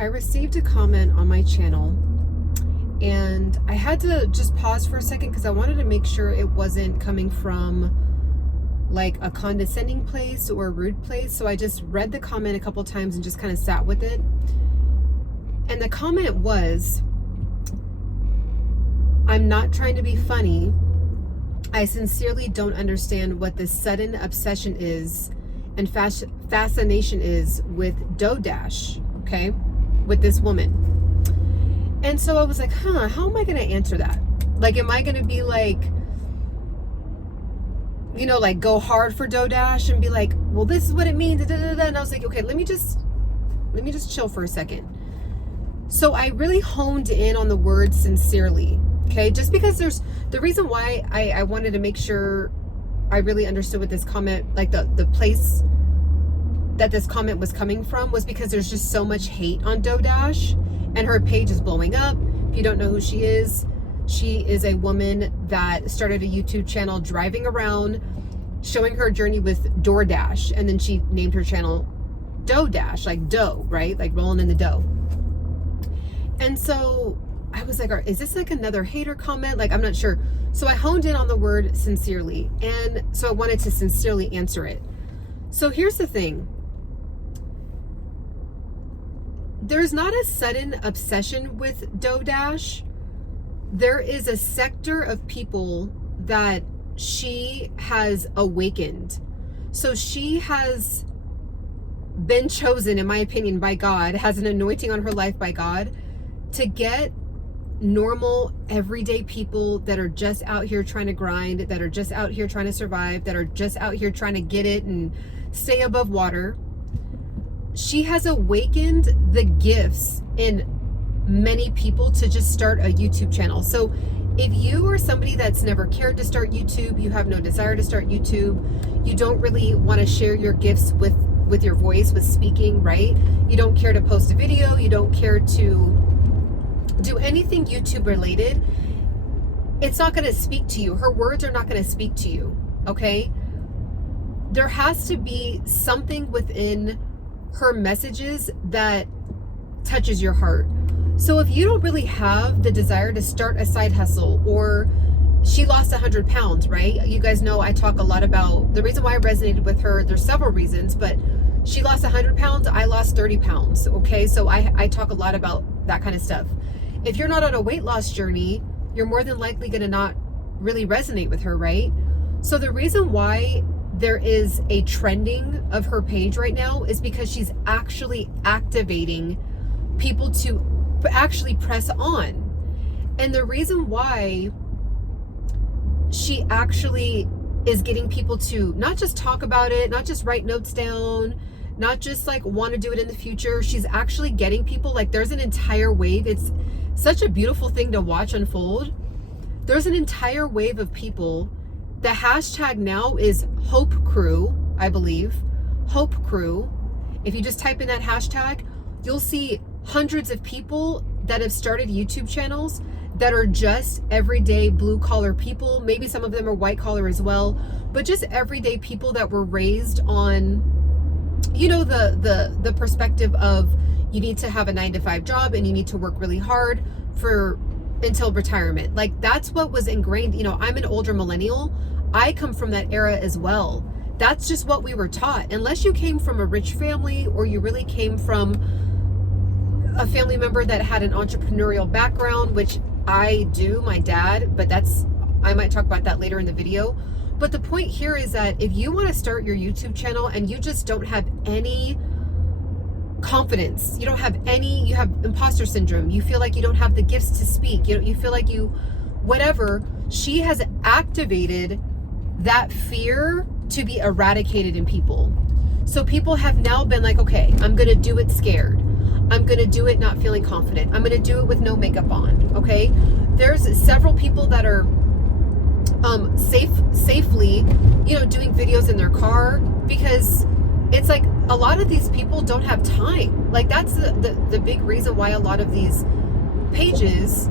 I received a comment on my channel and I had to just pause for a second because I wanted to make sure it wasn't coming from like a condescending place or a rude place. So I just read the comment a couple times and just kind of sat with it. And the comment was, "I'm not trying to be funny. I sincerely don't understand what this sudden obsession is and fascination is with DoorDash, okay, with this woman." And so I was like, how am I going to answer that? Like, am I going to be like, you know, like go hard for DoorDash and be like, well, this is what it means, da, da, da. And I was like, okay, let me just chill for a second. So I really honed in on the word sincerely, okay? Just because there's the reason why I wanted to make sure I really understood what this comment, like the place that this comment was coming from, was because there's just so much hate on DoorDash and her page is blowing up. If you don't know who she is a woman that started a YouTube channel driving around showing her journey with DoorDash, and then she named her channel DoorDash, like dough, right? Like rolling in the dough. And so I was like, is this like another hater comment? Like, I'm not sure. So I honed in on the word sincerely, and so I wanted to sincerely answer it. So here's the thing. There's not a sudden obsession with DoorDash. There is a sector of people that she has awakened. So she has been chosen, in my opinion, by God, has an anointing on her life by God, to get normal, everyday people that are just out here trying to grind, that are just out here trying to survive, that are just out here trying to get it and stay above water. She has awakened the gifts in many people to just start a YouTube channel. So if you are somebody that's never cared to start YouTube, you have no desire to start YouTube, you don't really want to share your gifts with your voice, with speaking, right? You don't care to post a video, you don't care to do anything YouTube related, it's not going to speak to you. Her words are not going to speak to you, okay? There has to be something within her messages that touches your heart. So if you don't really have the desire to start a side hustle, or she lost 100 pounds, right? You guys know I talk a lot about the reason why I resonated with her. There's several reasons, but she lost 100 pounds. I lost 30 pounds. Okay. So I talk a lot about that kind of stuff. If you're not on a weight loss journey, you're more than likely going to not really resonate with her, right? So the reason why there is a trending of her page right now is because she's actually activating people to actually press on. And the reason why she actually is getting people to not just talk about it, not just write notes down, not just like want to do it in the future, she's actually getting people, like there's an entire wave. It's such a beautiful thing to watch unfold. There's an entire wave of people. The hashtag now is Hope Crew, I believe. Hope Crew. If you just type in that hashtag, you'll see hundreds of people that have started YouTube channels that are just everyday blue collar people. Maybe some of them are white collar as well, but just everyday people that were raised on, you know, the perspective of you need to have a 9-to-5 job and you need to work really hard until retirement. Like that's what was ingrained. You know, I'm an older millennial. I come from that era as well. That's just what we were taught. Unless you came from a rich family or you really came from a family member that had an entrepreneurial background, which I do, my dad, but I might talk about that later in the video. But the point here is that if you want to start your YouTube channel and you just don't have any confidence, you have imposter syndrome, you feel like you don't have the gifts to speak, you feel like whatever, she has activated that fear to be eradicated in people. So people have now been like, okay, I'm going to do it scared. I'm going to do it not feeling confident. I'm going to do it with no makeup on. Okay. There's several people that are safely, you know, doing videos in their car, because it's like a lot of these people don't have time. Like that's the big reason why a lot of these pages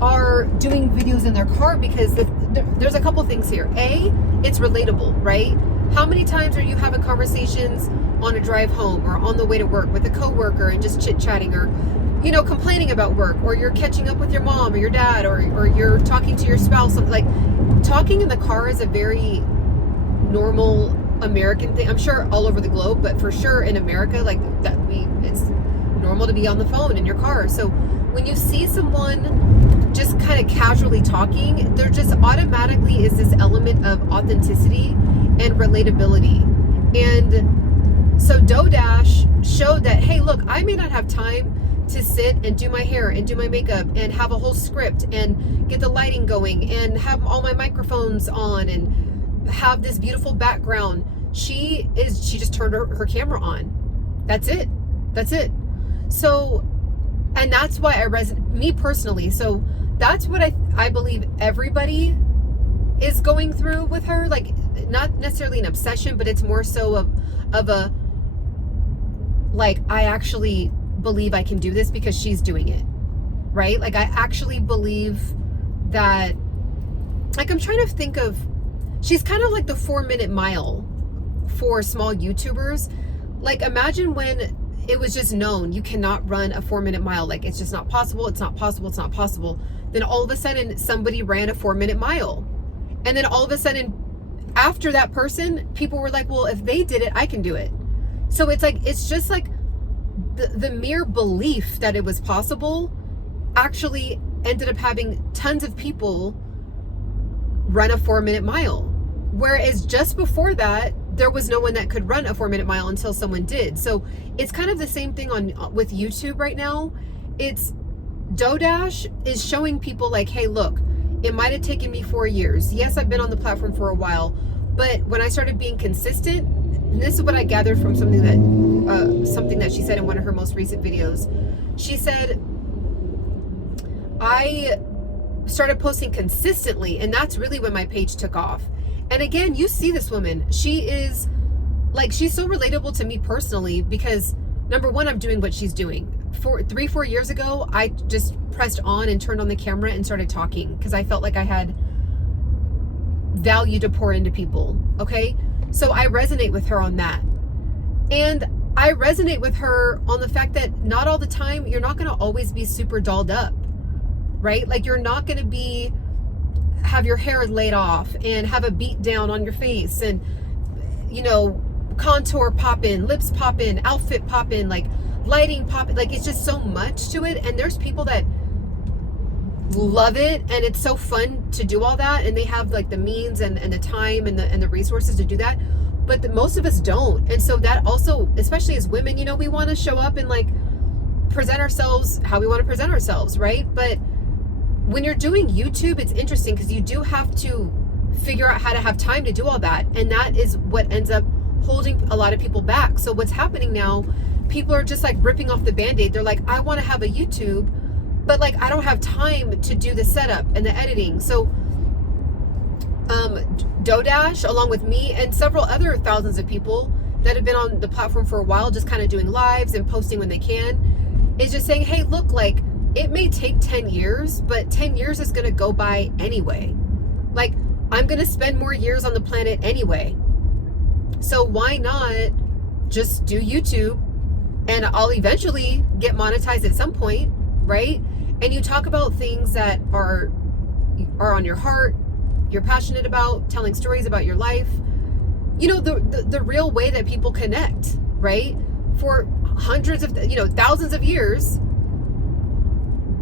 are doing videos in their car, because there's a couple things here. A, it's relatable, right? How many times are you having conversations on a drive home or on the way to work with a coworker and just chit-chatting, or complaining about work, or you're catching up with your mom or your dad, or you're talking to your spouse. Like, talking in the car is a very normal American thing. I'm sure all over the globe, but for sure in America, like that, it's normal to be on the phone in your car. So when you see someone just kind of casually talking, there just automatically is this element of authenticity and relatability. And so DoDash showed that, hey, look, I may not have time to sit and do my hair and do my makeup and have a whole script and get the lighting going and have all my microphones on and have this beautiful background. She just turned her camera on. That's it. So, and that's why me personally, so that's what I believe everybody is going through with her. Like, not necessarily an obsession, but it's more so of a, like, I actually believe I can do this because she's doing it, right? Like, I actually believe that, like, I'm trying to think of, she's kind of like the 4-minute mile for small YouTubers. Like, imagine when it was just known you cannot run a 4-minute mile. Like, it's just not possible. It's not possible. Then all of a sudden somebody ran a 4-minute mile. And then all of a sudden after that person, people were like, well, if they did it, I can do it. So it's like, it's just like the mere belief that it was possible actually ended up having tons of people run a 4-minute mile. Whereas just before that, there was no one that could run a 4-minute mile until someone did. So it's kind of the same thing with YouTube right now. It's DoDash is showing people like, hey, look, it might have taken me 4 years. Yes, I've been on the platform for a while, but when I started being consistent, and this is what I gathered from something that she said in one of her most recent videos. She said, I started posting consistently, and that's really when my page took off. And again, you see this woman, she's so relatable to me personally, because number one, I'm doing what she's doing. 3-4 years ago, I just pressed on and turned on the camera and started talking because I felt like I had value to pour into people. Okay. So I resonate with her on that. And I resonate with her on the fact that not all the time, you're not going to always be super dolled up, right? Like, you're not going to have your hair laid off and have a beat down on your face and, contour pop in, lips pop in, outfit pop in, like lighting pop in. Like, it's just so much to it. And there's people that love it and it's so fun to do all that, and they have like the means and the time and the resources to do that, but most of us don't. And so that also, especially as women, we want to show up and like present ourselves how we want to present ourselves, right? But when you're doing YouTube, it's interesting because you do have to figure out how to have time to do all that, and that is what ends up holding a lot of people back. So what's happening now, people are just like ripping off the band-aid. They're like, I want to have a YouTube, but like, I don't have time to do the setup and the editing. So DoDash, along with me and several other thousands of people that have been on the platform for a while, just kind of doing lives and posting when they can, is just saying, hey, look, like, it may take 10 years, but 10 years is going to go by anyway. Like, I'm going to spend more years on the planet anyway. So why not just do YouTube, and I'll eventually get monetized at some point, right? And you talk about things that are on your heart, you're passionate about, telling stories about your life, the real way that people connect, right? For hundreds of, thousands of years,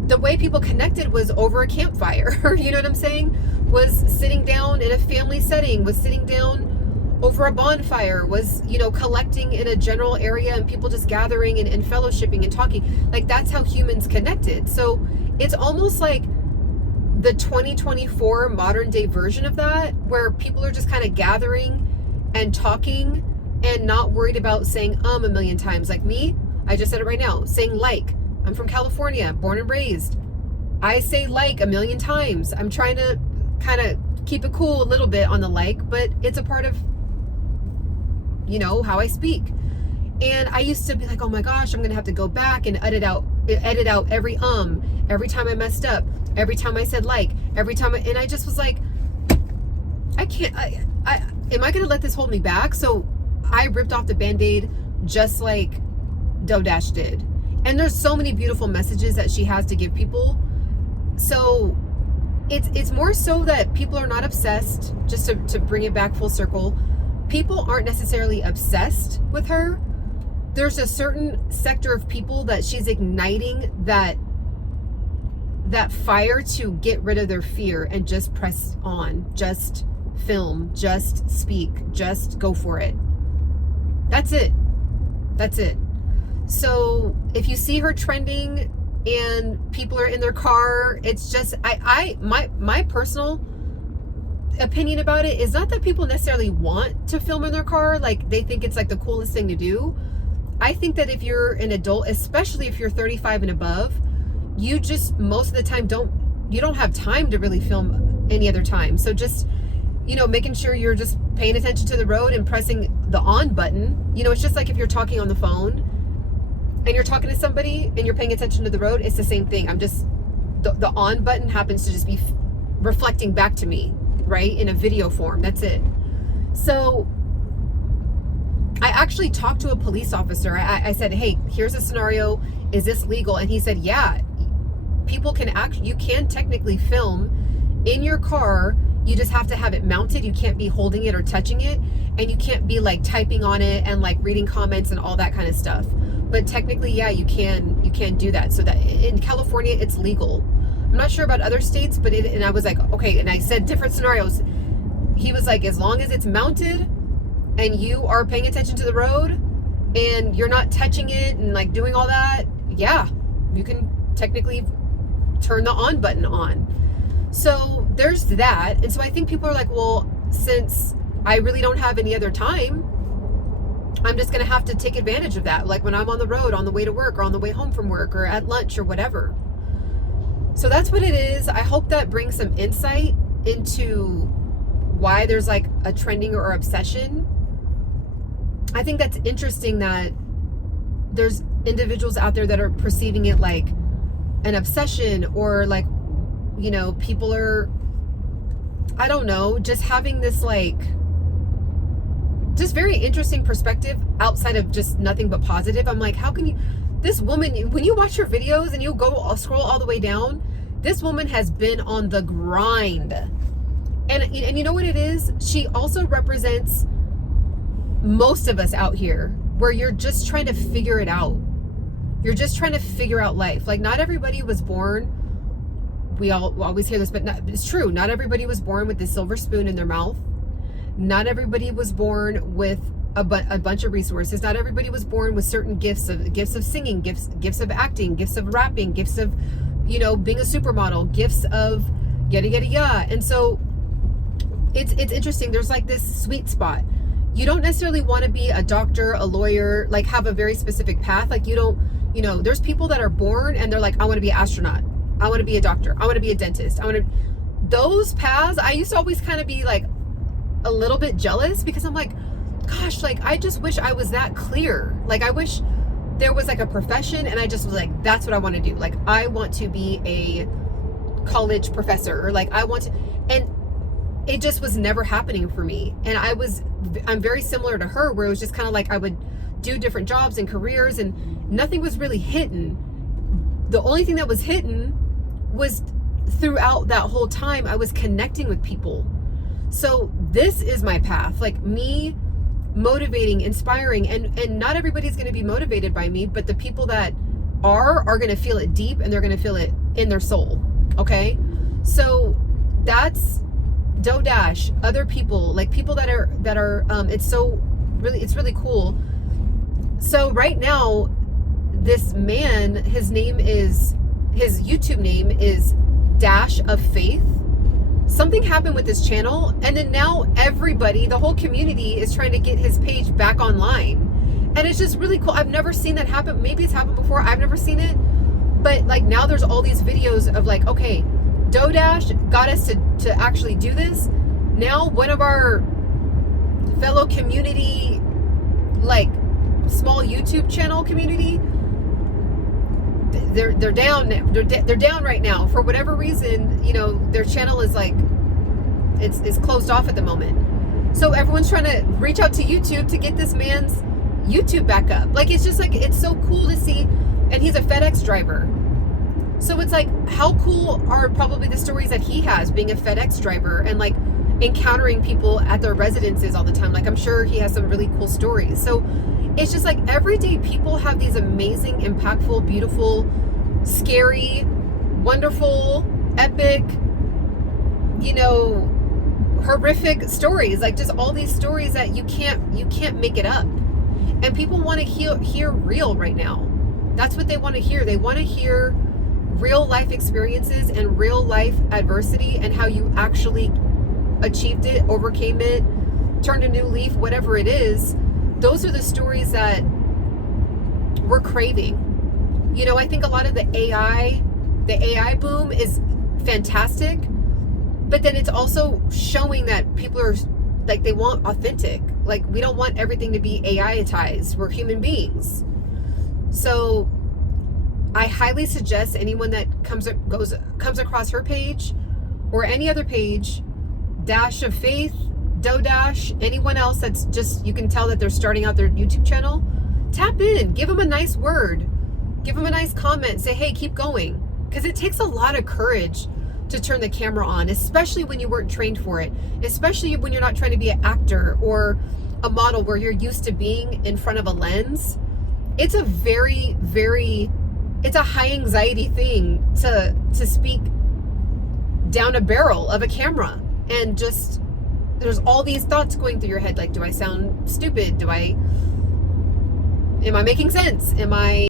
the way people connected was over a campfire. You know what I'm saying? Was sitting down in a family setting, was sitting down over a bonfire, was, collecting in a general area and people just gathering and fellowshipping and talking. Like, that's how humans connected. So it's almost like the 2024 modern day version of that, where people are just kind of gathering and talking and not worried about saying a million times. Like me, I just said it right now, saying like. I'm from California, born and raised. I say like a million times. I'm trying to kind of keep it cool a little bit on the like, but it's a part of, how I speak. And I used to be like, oh my gosh, I'm going to have to go back and edit out every time I messed up, every time I said like, and I just was like, I can't, am I going to let this hold me back? So I ripped off the Band-Aid just like DoDash did. And there's so many beautiful messages that she has to give people. So it's more so that people are not obsessed, just to bring it back full circle. People aren't necessarily obsessed with her. There's a certain sector of people that she's igniting that fire to get rid of their fear and just press on, just film, just speak, just go for it. That's it. That's it. So if you see her trending and people are in their car, it's just, my personal opinion about it is not that people necessarily want to film in their car, like they think it's like the coolest thing to do. I think that if you're an adult, especially if you're 35 and above, you just most of the time don't have time to really film any other time. So just, making sure you're just paying attention to the road and pressing the on button. It's just like if you're talking on the phone and you're talking to somebody and you're paying attention to the road, it's the same thing. I'm just, the on button happens to just be reflecting back to me, right? In a video form. That's it. So I actually talked to a police officer. I said, hey, here's a scenario. Is this legal? And he said, yeah, you can technically film in your car. You just have to have it mounted. You can't be holding it or touching it. And you can't be like typing on it and like reading comments and all that kind of stuff. But technically, yeah, you can do that. So that in California, it's legal. I'm not sure about other states, but and I was like, okay. And I said different scenarios. He was like, as long as it's mounted and you are paying attention to the road and you're not touching it and like doing all that, yeah, you can technically turn the on button on. So there's that. And so I think people are like, well, since I really don't have any other time, I'm just going to have to take advantage of that. Like when I'm on the road, on the way to work or on the way home from work or at lunch or whatever. So that's what it is. I hope that brings some insight into why there's like a trending or obsession. I think that's interesting that there's individuals out there that are perceiving it like an obsession or like, people are, I don't know, just having this like, just very interesting perspective outside of just nothing but positive. I'm like, how can you, this woman, when you watch her videos and you scroll all the way down, this woman has been on the grind. And you know what it is? She also represents most of us out here where you're just trying to figure it out. You're just trying to figure out life. Like not everybody was born, we always hear this, but it's true. Not everybody was born with this silver spoon in their mouth. Not everybody was born with a bunch of resources. Not everybody was born with certain gifts of singing, gifts of acting, gifts of rapping, gifts of, being a supermodel, gifts of yada, yada, yada. And so it's interesting. There's like this sweet spot. You don't necessarily want to be a doctor, a lawyer, like have a very specific path. Like there's people that are born and they're like, I want to be an astronaut. I want to be a doctor. I want to be a dentist. Those paths, I used to always kind of be like a little bit jealous because I'm like, gosh, like I just wish I was that clear. Like I wish there was like a profession and I just was like, that's what I want to do. Like I want to be a college professor or like I want to, and it just was never happening for me. And I'm very similar to her where it was just kind of like I would do different jobs and careers and nothing was really hitting. The only thing that was hitting was throughout that whole time I was connecting with people. So this is my path, like me motivating, inspiring, and not everybody's going to be motivated by me, but the people that are going to feel it deep and they're going to feel it in their soul. Okay. So that's DoDash, other people, like people that are it's really cool. So right now, this man, his YouTube name is Dash of Faith. Something happened with this channel, and then now everybody, the whole community is trying to get his page back online. And it's just really cool. I've never seen that happen. Maybe it's happened before. I've never seen it. But like now there's all these videos of like, okay, DoDash got us to actually do this. Now one of our fellow community, like small YouTube channel community, they're down. They're down right now for whatever reason. Their channel is like it's closed off at the moment. So everyone's trying to reach out to YouTube to get this man's YouTube back up. Like, it's just like, it's so cool to see. And he's a FedEx driver. So it's like, how cool are probably the stories that he has being a FedEx driver and like encountering people at their residences all the time. Like, I'm sure he has some really cool stories. So it's just like everyday people have these amazing, impactful, beautiful, scary, wonderful, epic, you know, horrific stories. Like, just all these stories that you can't make it up. And people want to hear real right now. That's what they want to hear. They want to hear real life experiences and real life adversity and how you actually achieved it, overcame it, turned a new leaf, whatever it is. Those are the stories that we're craving. You know, I think a lot of the AI boom is fantastic, but then it's also showing that people are like, they want authentic. Like, we don't want everything to be AI-itized. We're human beings. So I highly suggest anyone that comes across her page or any other page, Dash of Faith, Dash, anyone else that's just, you can tell that they're starting out their YouTube channel, tap in, give them a nice word, give them a nice comment, say, hey, keep going. Because it takes a lot of courage to turn the camera on, especially when you weren't trained for it, especially when you're not trying to be an actor or a model where you're used to being in front of a lens. It's a it's a high anxiety thing to speak down a barrel of a camera, and just, there's all these thoughts going through your head. Like, do I sound stupid? Am I making sense? Am I